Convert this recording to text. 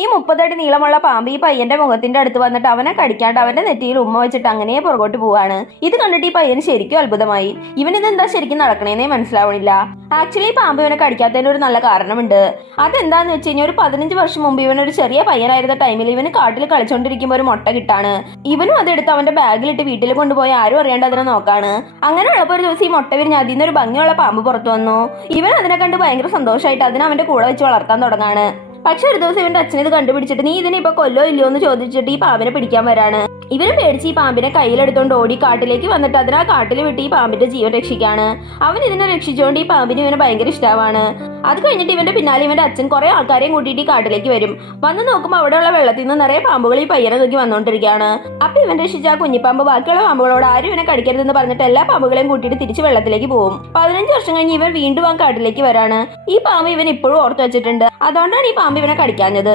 ഈ 30 അടി നീളമുള്ള പാമ്പ് ഈ പയ്യന്റെ മുഖത്തിന്റെ അടുത്ത് വന്നിട്ട് അവനെ കടിക്കാണ്ട് അവന്റെ നെറ്റിയിൽ ഉമ്മ വെച്ചിട്ട് അങ്ങനെ പുറകോട്ട് പോവാണ്. ഇത് കണ്ടിട്ട് ഈ പയ്യന് ശരിക്കും അത്ഭുതമായി. ഇവൻ ഇതെന്താ ശരിക്കും നടക്കണേന്നേ മനസ്സിലാവണില്ല. ആക്ച്വലി പാമ്പ് ഇവനെ കടിക്കാത്തതിന് ഒരു നല്ല കാരണമുണ്ട്. അതെന്താന്ന് വെച്ച് കഴിഞ്ഞാൽ ഒരു 15 വർഷം മുമ്പ് ഇവനൊരു ചെറിയ പയ്യനായിരുന്ന ടൈമിൽ ഇവന് കാട്ടിൽ കളിച്ചോണ്ടിരിക്കുമ്പോൾ ഒരു മുട്ട കിട്ടാണ്. ഇവനും അതെടുത്ത് അവന്റെ ബാഗിലിട്ട് വീട്ടിൽ കൊണ്ടുപോയി ആരും അറിയാണ്ട് അതിനെ നോക്കാണ്. അങ്ങനെ ഉള്ളപ്പോൾ ഒരു ദിവസം ഈ മുട്ട വിരിഞ്ഞ് അതിൽ നിന്നൊരു ഭംഗിയുള്ള പാമ്പ് പുറത്തു വന്നു. ഇവൻ അതിനെ കണ്ട് ഭയങ്കര സന്തോഷമായിട്ട് അതിനെ അവന്റെ കൂടെ വെച്ച് വളർത്താൻ തുടങ്ങാണ്. പക്ഷെ ഒരു ദിവസം ഇവന്റെ അച്ഛനെ ഇത് കണ്ടുപിടിച്ചിട്ട് നീ ഇതിനെ ഇപ്പൊ കൊല്ലോ ഇല്ലയോ എന്ന് ചോദിച്ചിട്ട് ഈ പാമ്പിനെ പിടിക്കാൻ വരാണ്. ഇവരും പേടിച്ച് ഈ പാമ്പിനെ കയ്യിലെടുത്തോണ്ട് ഓടി കാട്ടിലേക്ക് വന്നിട്ട് അതിനാ കാട്ടിൽ വിട്ട് ഈ പാമ്പിന്റെ ജീവൻ രക്ഷിക്കാണ്. അവൻ ഇതിനെ രക്ഷിച്ചുകൊണ്ട് ഈ പാമ്പിന് ഇവന് ഭയങ്കര ഇഷ്ടമാണ്. അത് കഴിഞ്ഞിട്ട് ഇവന്റെ പിന്നാലെ ഇവന്റെ അച്ഛൻ കുറെ ആൾക്കാരെയും കൂട്ടിയിട്ട് ഈ കാട്ടിലേക്ക് വരും. വന്ന് നോക്കുമ്പോൾ അവിടെയുള്ള വെള്ളത്തിൽ നിന്ന് നിറയെ പാമ്പുകൾ ഈ പയ്യനെ നോക്കി വന്നുകൊണ്ടിരിക്കുകയാണ്. അപ്പൊ ഇവൻ രക്ഷിച്ച ആ കുഞ്ഞിപ്പാമ്പ് ബാക്കിയുള്ള പാമ്പുകളോട് ആരും ഇവനെ കടിക്കരുതെന്ന് പറഞ്ഞിട്ട് എല്ലാ പാമ്പുകളെയും കൂട്ടിയിട്ട് തിരിച്ച് വെള്ളത്തിലേക്ക് പോകും. 15 വർഷം കഴിഞ്ഞ് ഇവൻ വീണ്ടും ആ കാട്ടിലേക്ക് വരാണ്. ഈ പാമ്പ് ഇവൻ ഇപ്പോഴും ഓർത്തു വെച്ചിട്ടുണ്ട്. അതുകൊണ്ടാണ് ഈ പാമ്പ് ഇവനെ കടിക്കാഞ്ഞത്.